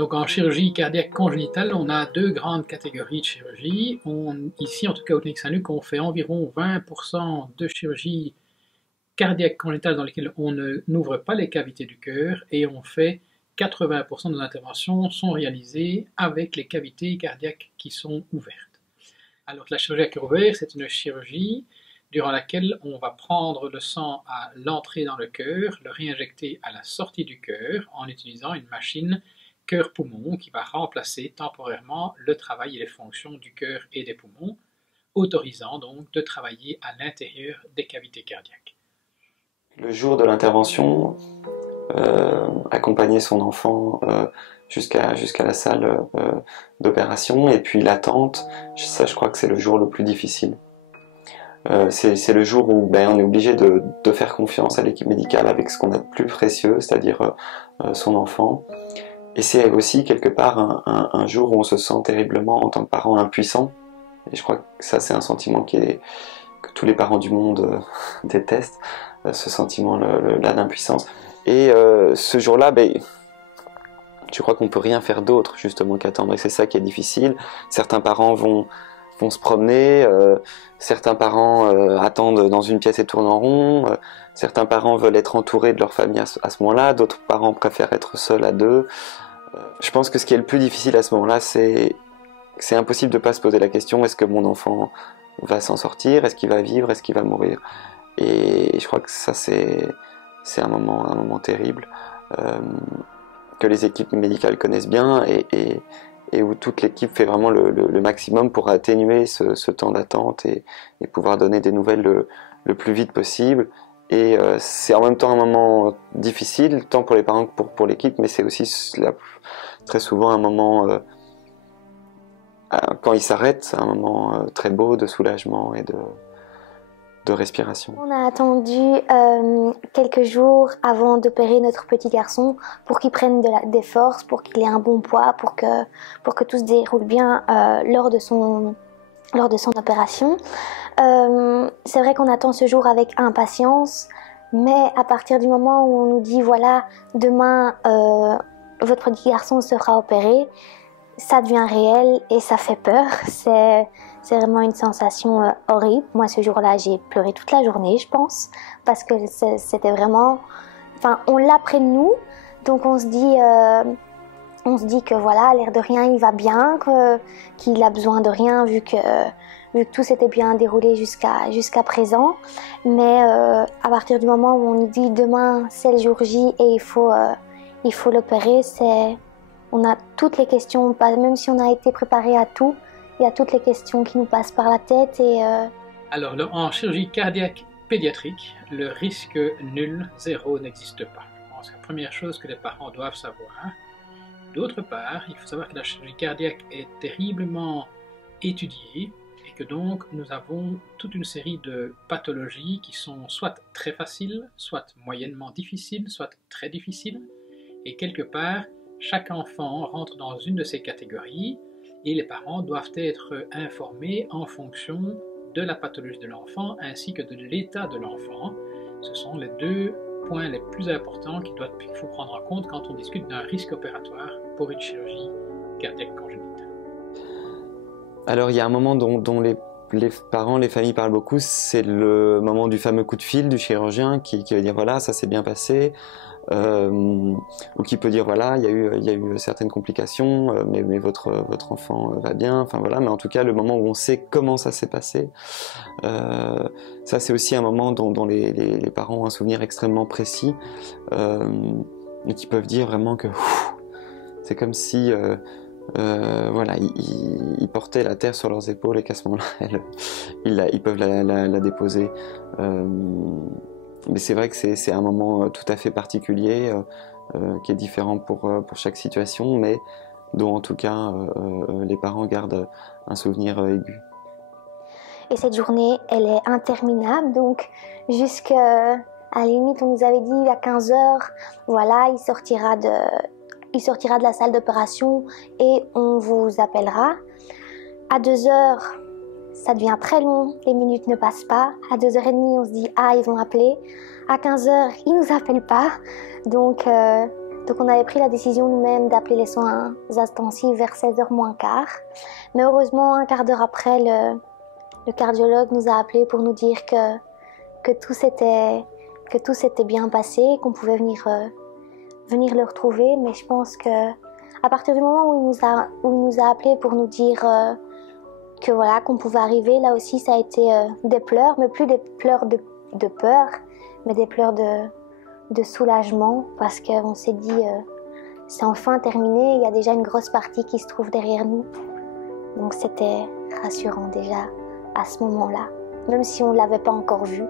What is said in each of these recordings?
Donc en chirurgie cardiaque congénitale, on a deux grandes catégories de chirurgie. Ici, en tout cas au Clinique Saint-Luc, on fait environ 20% de chirurgie cardiaque congénitale dans lesquelles on n'ouvre pas les cavités du cœur et on fait 80% de nos interventions sont réalisées avec les cavités cardiaques qui sont ouvertes. Alors la chirurgie à cœur ouvert, c'est une chirurgie durant laquelle on va prendre le sang à l'entrée dans le cœur, le réinjecter à la sortie du cœur en utilisant une machine cœur-poumon qui va remplacer temporairement le travail et les fonctions du cœur et des poumons, autorisant donc de travailler à l'intérieur des cavités cardiaques. Le jour de l'intervention, accompagner son enfant jusqu'à la salle d'opération, et puis l'attente, ça je crois que c'est le jour le plus difficile. C'est le jour où on est obligé de faire confiance à l'équipe médicale avec ce qu'on a de plus précieux, c'est-à-dire son enfant. Et c'est aussi quelque part un jour où on se sent terriblement en tant que parent impuissant. Et je crois que ça c'est un sentiment que tous les parents du monde détestent, ce sentiment-là d'impuissance. Et ce jour-là, je crois qu'on ne peut rien faire d'autre justement qu'attendre. Et c'est ça qui est difficile. Certains parents vont se promener, certains parents attendent dans une pièce et tournent en rond, certains parents veulent être entourés de leur famille à ce moment-là, d'autres parents préfèrent être seuls à deux. Je pense que ce qui est le plus difficile à ce moment-là, c'est impossible de ne pas se poser la question, est-ce que mon enfant va s'en sortir, est-ce qu'il va vivre, est-ce qu'il va mourir? Et je crois que ça c'est un moment terrible, que les équipes médicales connaissent bien et où toute l'équipe fait vraiment le maximum pour atténuer ce temps d'attente et pouvoir donner des nouvelles le plus vite possible. Et c'est en même temps un moment difficile, tant pour les parents que pour l'équipe, mais c'est aussi très souvent un moment, quand il s'arrête, un moment très beau de soulagement et de respiration. On a attendu quelques jours avant d'opérer notre petit garçon pour qu'il prenne des forces, pour qu'il ait un bon poids, pour que tout se déroule bien lors de son opération. C'est vrai qu'on attend ce jour avec impatience, mais à partir du moment où on nous dit voilà, demain votre petit garçon sera opéré, ça devient réel et ça fait peur. C'est vraiment une sensation horrible. Moi, ce jour-là, j'ai pleuré toute la journée, je pense, parce que c'était vraiment... Enfin, on l'a près de nous, donc on se dit que voilà, l'air de rien, il va bien, qu'il a besoin de rien vu que tout s'était bien déroulé jusqu'à présent. Mais à partir du moment où on nous dit demain, c'est le jour J et il faut l'opérer, on a toutes les questions, même si on a été préparé à tout, il y a toutes les questions qui nous passent par la tête. Alors, en chirurgie cardiaque pédiatrique, le risque nul, zéro, n'existe pas. Je pense que c'est la première chose que les parents doivent savoir. D'autre part, il faut savoir que la chirurgie cardiaque est terriblement étudiée et que donc nous avons toute une série de pathologies qui sont soit très faciles, soit moyennement difficiles, soit très difficiles. Et quelque part, chaque enfant rentre dans une de ces catégories et les parents doivent être informés en fonction de la pathologie de l'enfant ainsi que de l'état de l'enfant. Ce sont les deux points les plus importants qu'il faut prendre en compte quand on discute d'un risque opératoire pour une chirurgie cardiaque congénitale. Alors il y a un moment dont les parents, les familles parlent beaucoup, c'est le moment du fameux coup de fil du chirurgien qui va dire voilà, ça s'est bien passé. Ou qui peut dire voilà, il y a eu certaines complications, mais votre enfant va bien, enfin voilà, mais en tout cas le moment où on sait comment ça s'est passé, ça c'est aussi un moment dont les parents ont un souvenir extrêmement précis, et qui peuvent dire vraiment que c'est comme si voilà, ils portaient la terre sur leurs épaules et qu'à ce moment-là ils peuvent la déposer. Mais c'est vrai que c'est un moment tout à fait particulier, qui est différent pour chaque situation, mais dont en tout cas les parents gardent un souvenir aigu. Et cette journée, elle est interminable, donc jusqu'à la limite, on nous avait dit à 15h, voilà, il sortira de la salle d'opération et on vous appellera. À 2h, ça devient très long, les minutes ne passent pas. À 2h30, on se dit « Ah, ils vont appeler ». À 15h, ils ne nous appellent pas. Donc, Donc on avait pris la décision nous-mêmes d'appeler les soins intensifs vers 16h moins quart. Mais heureusement, un quart d'heure après, le cardiologue nous a appelés pour nous dire que tout s'était bien passé, qu'on pouvait venir le retrouver. Mais je pense que à partir du moment où il nous a appelés pour nous dire que voilà, qu'on pouvait arriver, là aussi ça a été des pleurs, mais plus des pleurs de peur, mais des pleurs de soulagement, parce qu'on s'est dit c'est enfin terminé, il y a déjà une grosse partie qui se trouve derrière nous. Donc c'était rassurant déjà à ce moment-là. Même si on ne l'avait pas encore vu,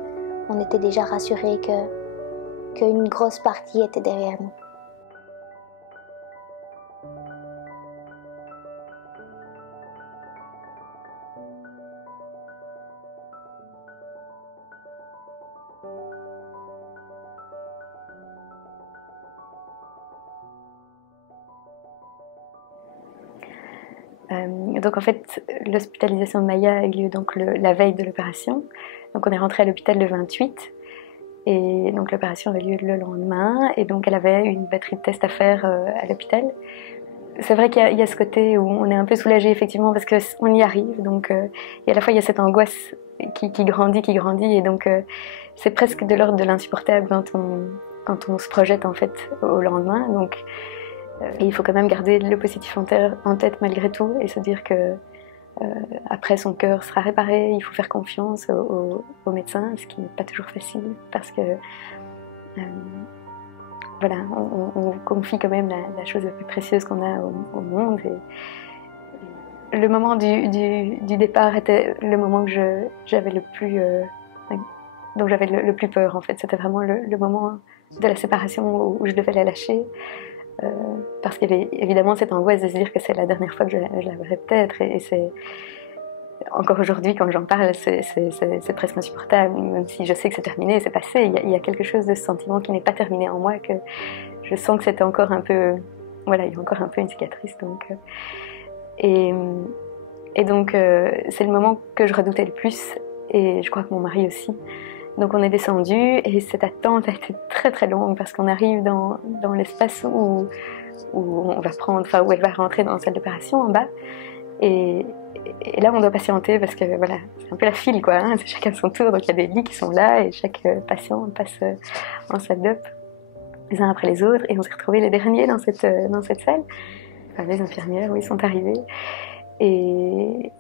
on était déjà rassurés qu'une grosse partie était derrière nous. Donc en fait, l'hospitalisation de Maya a eu lieu donc la veille de l'opération. Donc on est rentré à l'hôpital le 28 et donc l'opération avait lieu le lendemain et donc elle avait une batterie de tests à faire à l'hôpital. C'est vrai qu'il y a ce côté où on est un peu soulagé effectivement parce qu'on y arrive. Donc et à la fois il y a cette angoisse qui grandit et donc c'est presque de l'ordre de l'insupportable quand on se projette en fait au lendemain. Donc et il faut quand même garder le positif en tête malgré tout et se dire que après son cœur sera réparé, il faut faire confiance aux médecins, ce qui n'est pas toujours facile parce que voilà, on confie quand même la chose la plus précieuse qu'on a au monde. Et le moment du départ était le moment que j'avais le plus dont j'avais le plus peur en fait. C'était vraiment le moment de la séparation où je devais la lâcher. Parce qu'il y avait évidemment cette angoisse de se dire que c'est la dernière fois que je la verrai peut-être et c'est encore aujourd'hui quand j'en parle c'est presque insupportable, même si je sais que c'est terminé, c'est passé, il y a quelque chose de ce sentiment qui n'est pas terminé en moi, que je sens que c'était encore un peu, voilà, il y a encore un peu une cicatrice donc, et donc c'est le moment que je redoutais le plus et je crois que mon mari aussi. Donc on est descendu et cette attente a été très très longue parce qu'on arrive dans l'espace où on va prendre, enfin où elle va rentrer dans la salle d'opération en bas et là on doit patienter parce que voilà, c'est un peu la file quoi, hein, c'est chacun son tour, donc il y a des lits qui sont là et chaque patient passe en salle d'op les uns après les autres et on s'est retrouvés les derniers dans cette salle. Enfin, les infirmières oui sont arrivées et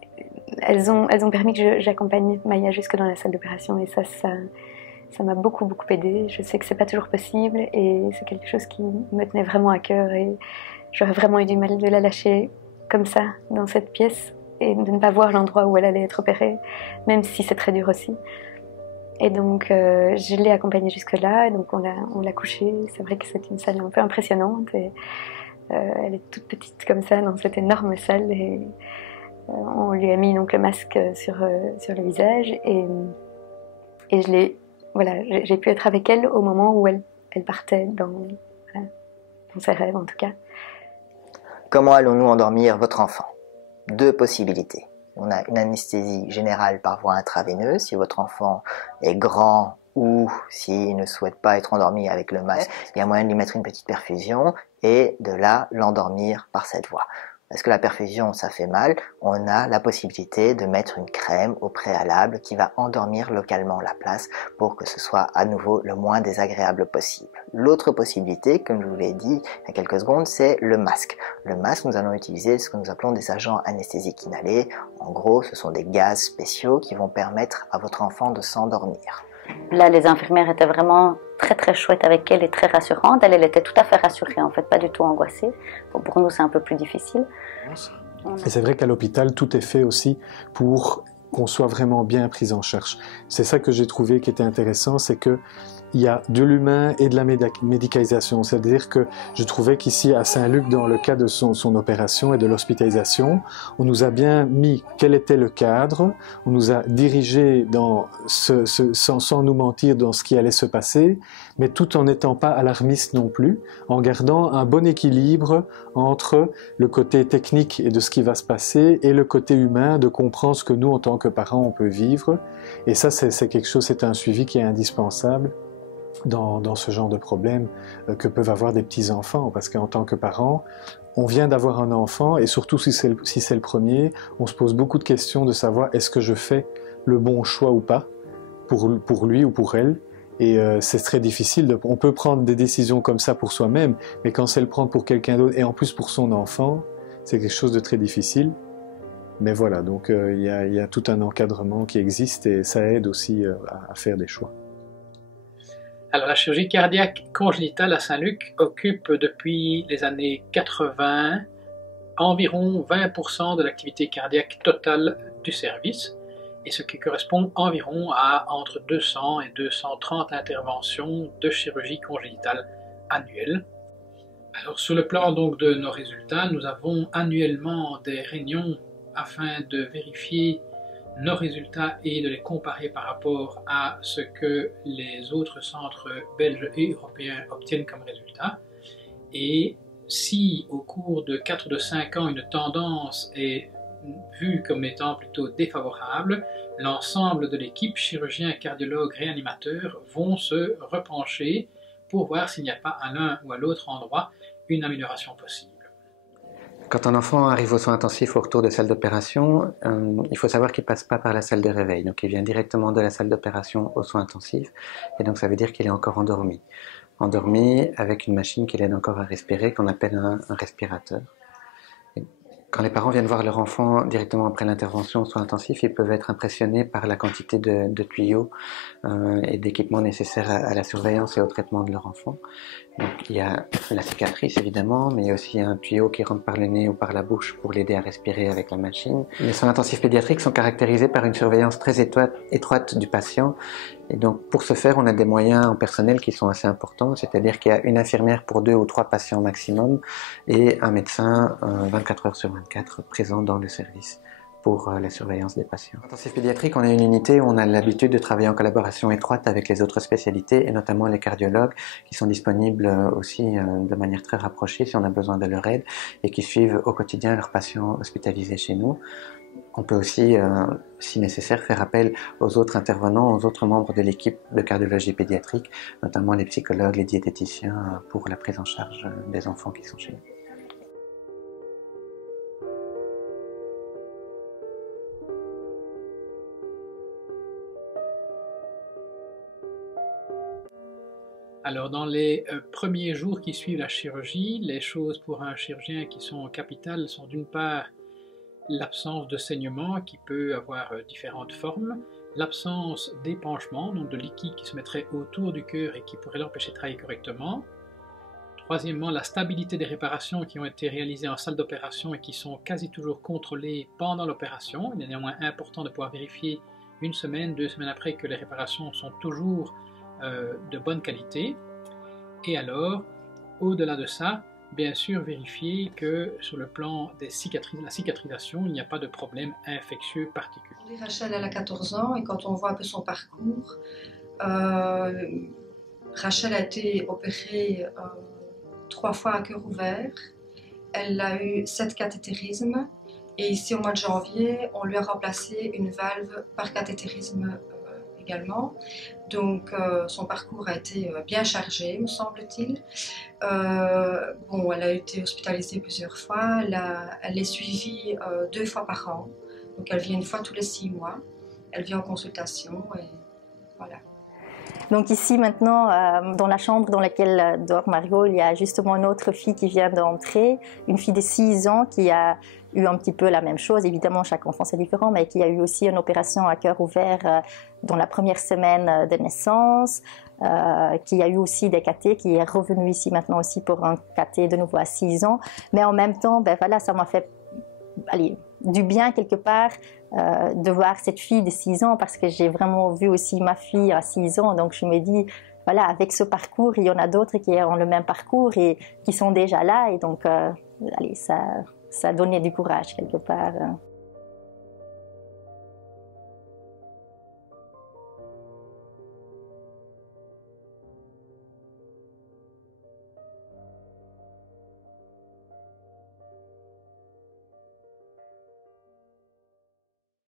elles ont permis que j'accompagne Maya jusque dans la salle d'opération et ça m'a beaucoup aidée. Je sais que c'est pas toujours possible et c'est quelque chose qui me tenait vraiment à cœur et j'aurais vraiment eu du mal de la lâcher comme ça dans cette pièce et de ne pas voir l'endroit où elle allait être opérée, même si c'est très dur aussi. Et donc je l'ai accompagnée jusque là, et donc on l'a couchée. C'est vrai que c'est une salle un peu impressionnante et elle est toute petite comme ça dans cette énorme salle et on lui a mis donc le masque sur le visage et j'ai pu être avec elle au moment où elle partait dans ses rêves en tout cas. Comment allons-nous endormir votre enfant? Deux possibilités. On a une anesthésie générale par voie intraveineuse si votre enfant est grand ou s'il ne souhaite pas être endormi avec le masque, il y a moyen de lui mettre une petite perfusion et de là l'endormir par cette voie. Parce que la perfusion, ça fait mal, on a la possibilité de mettre une crème au préalable qui va endormir localement la place pour que ce soit à nouveau le moins désagréable possible. L'autre possibilité, comme je vous l'ai dit il y a quelques secondes, c'est le masque. Le masque, nous allons utiliser ce que nous appelons des agents anesthésiques inhalés. En gros, ce sont des gaz spéciaux qui vont permettre à votre enfant de s'endormir. Là, les infirmières étaient vraiment très chouettes avec elle et très rassurantes. Elle était tout à fait rassurée, en fait, pas du tout angoissée. Bon, pour nous, c'est un peu plus difficile. Et c'est vrai qu'à l'hôpital, tout est fait aussi pour qu'on soit vraiment bien pris en charge. C'est ça que j'ai trouvé qui était intéressant, c'est que il y a de l'humain et de la médicalisation. C'est-à-dire que je trouvais qu'ici à Saint-Luc, dans le cas de son opération et de l'hospitalisation, on nous a bien mis quel était le cadre, on nous a dirigé sans nous mentir dans ce qui allait se passer, mais tout en n'étant pas alarmiste non plus, en gardant un bon équilibre entre le côté technique et de ce qui va se passer et le côté humain de comprendre ce que nous, en tant que parents, on peut vivre. Et ça, c'est quelque chose, c'est un suivi qui est indispensable. dans ce genre de problème que peuvent avoir des petits-enfants, parce qu'en tant que parent, on vient d'avoir un enfant, et surtout si c'est le premier, on se pose beaucoup de questions de savoir est-ce que je fais le bon choix ou pas, pour lui ou pour elle, et c'est très difficile, on peut prendre des décisions comme ça pour soi-même, mais quand c'est le prendre pour quelqu'un d'autre, et en plus pour son enfant, c'est quelque chose de très difficile. Mais voilà, donc il y a tout un encadrement qui existe, et ça aide aussi à faire des choix. Alors, la chirurgie cardiaque congénitale à Saint-Luc occupe depuis les années 80 environ 20% de l'activité cardiaque totale du service, et ce qui correspond environ à entre 200 et 230 interventions de chirurgie congénitale annuelles. Alors, sur le plan donc de nos résultats, nous avons annuellement des réunions afin de vérifier nos résultats et de les comparer par rapport à ce que les autres centres belges et européens obtiennent comme résultats. Et si au cours de 4 de 5 ans une tendance est vue comme étant plutôt défavorable, l'ensemble de l'équipe, chirurgiens, cardiologues, réanimateurs, vont se repencher pour voir s'il n'y a pas à l'un ou à l'autre endroit une amélioration possible. Quand un enfant arrive aux soins intensifs au retour de salle d'opération, il faut savoir qu'il ne passe pas par la salle de réveil. Donc il vient directement de la salle d'opération aux soins intensifs, et donc ça veut dire qu'il est encore endormi. Endormi avec une machine qui l'aide encore à respirer, qu'on appelle un respirateur. Et quand les parents viennent voir leur enfant directement après l'intervention aux soins intensifs, ils peuvent être impressionnés par la quantité de tuyaux et d'équipements nécessaires à la surveillance et au traitement de leur enfant. Donc, il y a la cicatrice évidemment, mais il y a aussi un tuyau qui rentre par le nez ou par la bouche pour l'aider à respirer avec la machine. Les soins intensifs pédiatriques sont caractérisés par une surveillance très étroite du patient, et donc pour ce faire on a des moyens en personnel qui sont assez importants, c'est-à-dire qu'il y a une infirmière pour 2 ou 3 patients maximum et un médecin 24 heures sur 24 présent dans le service pour la surveillance des patients. En intensif pédiatrique, on a une unité où on a l'habitude de travailler en collaboration étroite avec les autres spécialités, et notamment les cardiologues qui sont disponibles aussi de manière très rapprochée si on a besoin de leur aide, et qui suivent au quotidien leurs patients hospitalisés chez nous. On peut aussi, si nécessaire, faire appel aux autres intervenants, aux autres membres de l'équipe de cardiologie pédiatrique, notamment les psychologues, les diététiciens, pour la prise en charge des enfants qui sont chez nous. Alors, dans les premiers jours qui suivent la chirurgie, les choses pour un chirurgien qui sont capitales sont d'une part l'absence de saignement qui peut avoir différentes formes, l'absence d'épanchement, donc de liquide qui se mettrait autour du cœur et qui pourrait l'empêcher de travailler correctement. Troisièmement, la stabilité des réparations qui ont été réalisées en salle d'opération et qui sont quasi toujours contrôlées pendant l'opération. Il est néanmoins important de pouvoir vérifier 1 semaine, 2 semaines après que les réparations sont toujours de bonne qualité. Et alors, au-delà de ça, bien sûr vérifier que sur le plan de la cicatrisation, il n'y a pas de problème infectieux particulier. Rachel, elle a 14 ans, et quand on voit un peu son parcours, Rachel a été opérée 3 fois à cœur ouvert. Elle a eu 7 cathétérismes, et ici au mois de janvier, on lui a remplacé une valve par cathétérisme également. Donc son parcours a été bien chargé, me semble-t-il. Bon, elle a été hospitalisée plusieurs fois, elle est suivie 2 fois par an. Donc elle vient 1 fois tous les 6 mois. Elle vient en consultation et voilà. Donc ici maintenant, dans la chambre dans laquelle dort Mario, il y a justement une autre fille qui vient d'entrer, une fille de 6 ans qui a eu un petit peu la même chose. Évidemment, chaque enfant c'est différent, mais qui a eu aussi une opération à cœur ouvert dans la première semaine de naissance, qui a eu aussi des cathés, qui est revenu ici maintenant aussi pour un cathé de nouveau à 6 ans. Mais en même temps, ben voilà, ça m'a fait du bien quelque part de voir cette fille de 6 ans, parce que j'ai vraiment vu aussi ma fille à 6 ans. Donc je me dis, voilà, avec ce parcours, il y en a d'autres qui ont le même parcours et qui sont déjà là. Et donc, ça donnait du courage quelque part.